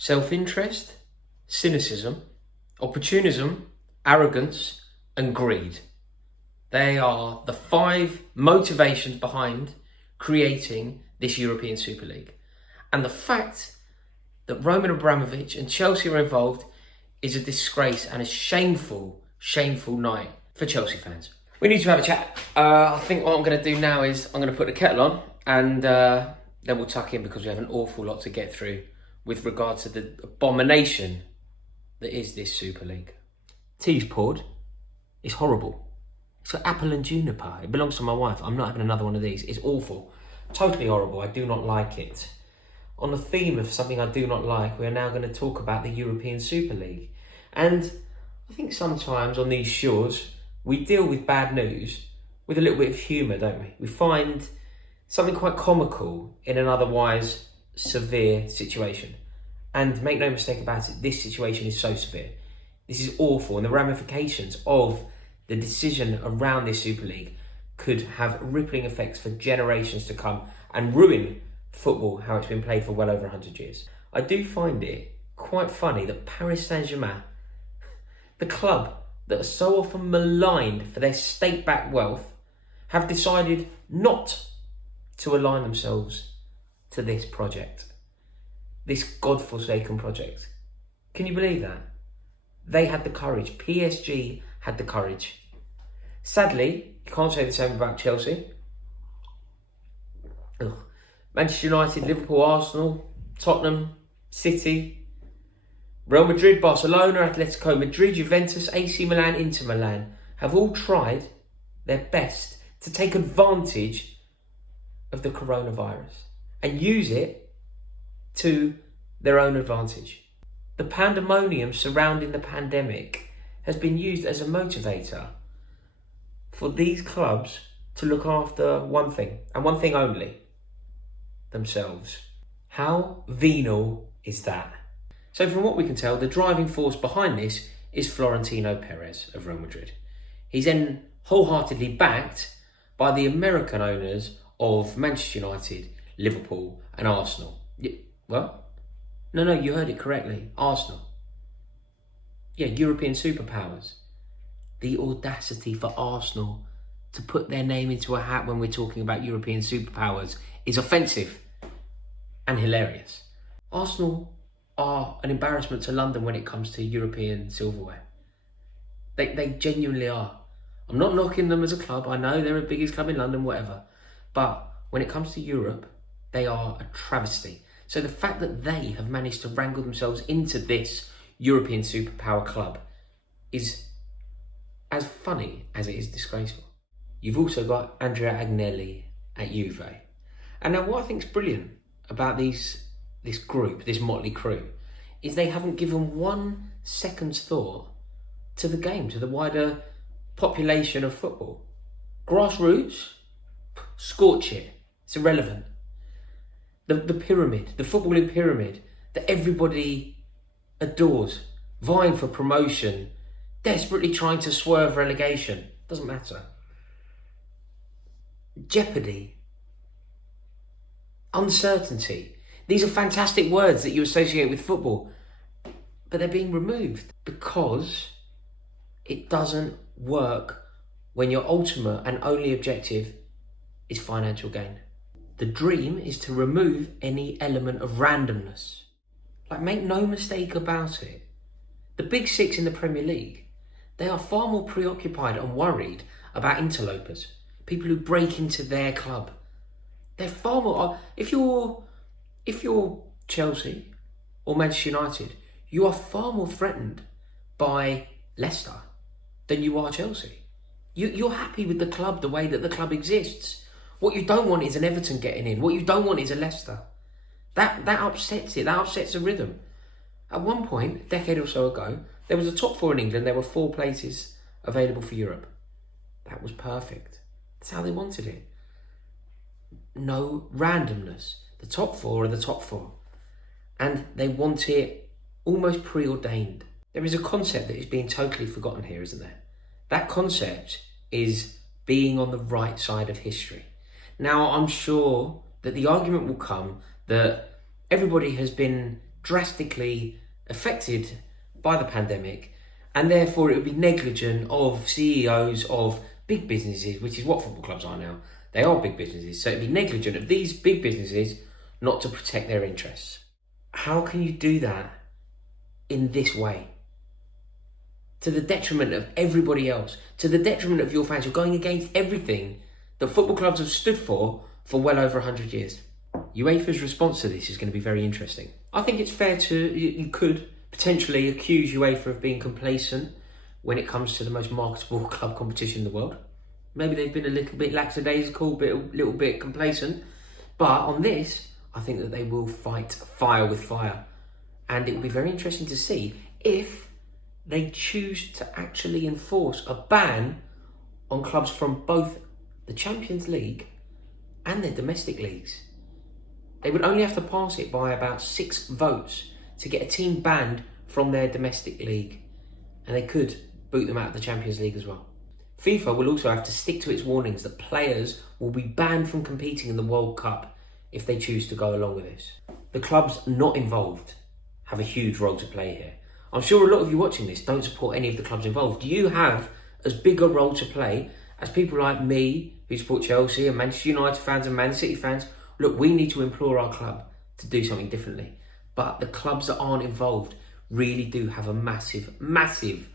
self-interest, cynicism, opportunism, arrogance, and greed. They are the 5 motivations behind creating this European Super League. And the fact that Roman Abramovich and Chelsea are involved is a disgrace and a shameful, shameful night for Chelsea fans. We need to have a chat. I think what I'm going to do now is I'm going to put the kettle on and then we'll tuck in because we have an awful lot to get through with regard to the abomination that is this Super League. Tea's poured. It's horrible. It's got apple and juniper. It belongs to my wife. I'm not having another one of these. It's awful. Totally horrible. I do not like it. On the theme of something I do not like, we are now going to talk about the European Super League. And I think sometimes on these shores, we deal with bad news with a little bit of humour, don't we? We find something quite comical in an otherwise severe situation. And make no mistake about it, this situation is so severe. This is awful, and the ramifications of the decision around this Super League could have rippling effects for generations to come and ruin football how it's been played for well over 100 years. I do find it quite funny that Paris Saint-Germain, the club that are so often maligned for their state-backed wealth, have decided not to align themselves to this project, this godforsaken project. Can you believe that? They had the courage. PSG had the courage. Sadly, you can't say the same about Chelsea. Ugh. Manchester United, Liverpool, Arsenal, Tottenham, City, Real Madrid, Barcelona, Atletico Madrid, Juventus, AC Milan, Inter Milan have all tried their best to take advantage of the coronavirus and use it to their own advantage. The pandemonium surrounding the pandemic has been used as a motivator for these clubs to look after one thing, and one thing only: themselves. How venal is that? So from what we can tell, the driving force behind this is Florentino Perez of Real Madrid. He's then wholeheartedly backed by the American owners of Manchester United, Liverpool and Arsenal. Well, no, you heard it correctly. Arsenal. Yeah, European superpowers. The audacity for Arsenal to put their name into a hat when we're talking about European superpowers is offensive and hilarious. Arsenal are an embarrassment to London when it comes to European silverware. They genuinely are. I'm not knocking them as a club. I know they're the biggest club in London, whatever. But when it comes to Europe, they are a travesty. So the fact that they have managed to wrangle themselves into this European superpower club is as funny as it is disgraceful. You've also got Andrea Agnelli at Juve. And now what I think is brilliant about this group, this motley crew, is they haven't given 1 second's thought to the game, to the wider population of football. Grassroots, scorch it. It's irrelevant. The pyramid, the footballing pyramid that everybody adores, vying for promotion, desperately trying to swerve relegation, doesn't matter. Jeopardy, uncertainty. These are fantastic words that you associate with football, but they're being removed because it doesn't work when your ultimate and only objective is financial gain. The dream is to remove any element of randomness. Like, make no mistake about it. The big 6 in the Premier League, they are far more preoccupied and worried about interlopers, people who break into their club. They're far more... If you're Chelsea or Manchester United, you are far more threatened by Leicester than you are Chelsea. You're happy with the club the way that the club exists. What you don't want is an Everton getting in. What you don't want is a Leicester. That upsets it. That upsets the rhythm. At one point, a decade or so ago, there was a top 4 in England. There were 4 places available for Europe. That was perfect. That's how they wanted it. No randomness. The top 4 are the top 4. And they want it almost preordained. There is a concept that is being totally forgotten here, isn't there? That concept is being on the right side of history. Now, I'm sure that the argument will come that everybody has been drastically affected by the pandemic, and therefore it would be negligent of CEOs of big businesses, which is what football clubs are now. They are big businesses, so it'd be negligent of these big businesses not to protect their interests. How can you do that in this way? To the detriment of everybody else, to the detriment of your fans. You're going against everything that football clubs have stood for well over 100 years. UEFA's response to this is going to be very interesting. I think it's fair to, you could potentially accuse UEFA of being complacent when it comes to the most marketable club competition in the world. Maybe they've been a little bit lackadaisical, a little bit complacent. But on this, I think that they will fight fire with fire. And it will be very interesting to see if they choose to actually enforce a ban on clubs from both the Champions League and their domestic leagues. They would only have to pass it by about 6 votes to get a team banned from their domestic league. And they could boot them out of the Champions League as well. FIFA will also have to stick to its warnings that players will be banned from competing in the World Cup if they choose to go along with this. The clubs not involved have a huge role to play here. I'm sure a lot of you watching this don't support any of the clubs involved. You have as big a role to play as people like me who support Chelsea and Manchester United fans and Man City fans. Look, we need to implore our club to do something differently. But the clubs that aren't involved really do have a massive, massive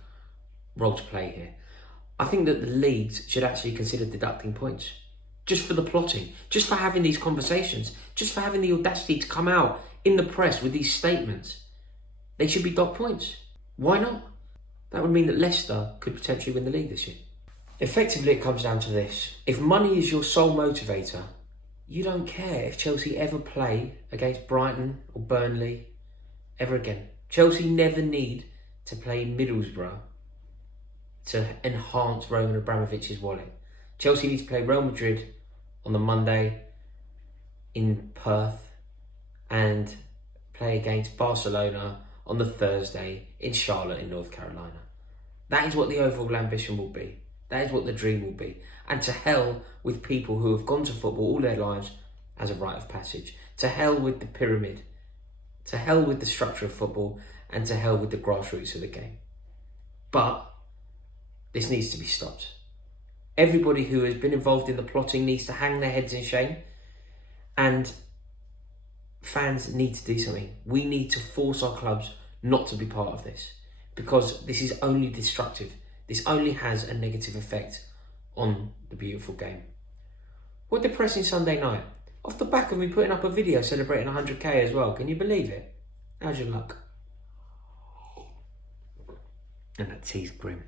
role to play here. I think that the leagues should actually consider deducting points. Just for the plotting, just for having these conversations, just for having the audacity to come out in the press with these statements. They should be docked points. Why not? That would mean that Leicester could potentially win the league this year. Effectively, it comes down to this. If money is your sole motivator, you don't care if Chelsea ever play against Brighton or Burnley ever again. Chelsea never need to play Middlesbrough to enhance Roman Abramovich's wallet. Chelsea need to play Real Madrid on the Monday in Perth and play against Barcelona on the Thursday in Charlotte in North Carolina. That is what the overall ambition will be. That is what the dream will be. And to hell with people who have gone to football all their lives as a rite of passage. To hell with the pyramid. To hell with the structure of football. And to hell with the grassroots of the game. But this needs to be stopped. Everybody who has been involved in the plotting needs to hang their heads in shame. And fans need to do something. We need to force our clubs not to be part of this. Because this is only destructive. This only has a negative effect on the beautiful game. What a depressing Sunday night. Off the back of me putting up a video celebrating 100k as well. Can you believe it? How's your luck? And that tea's grim.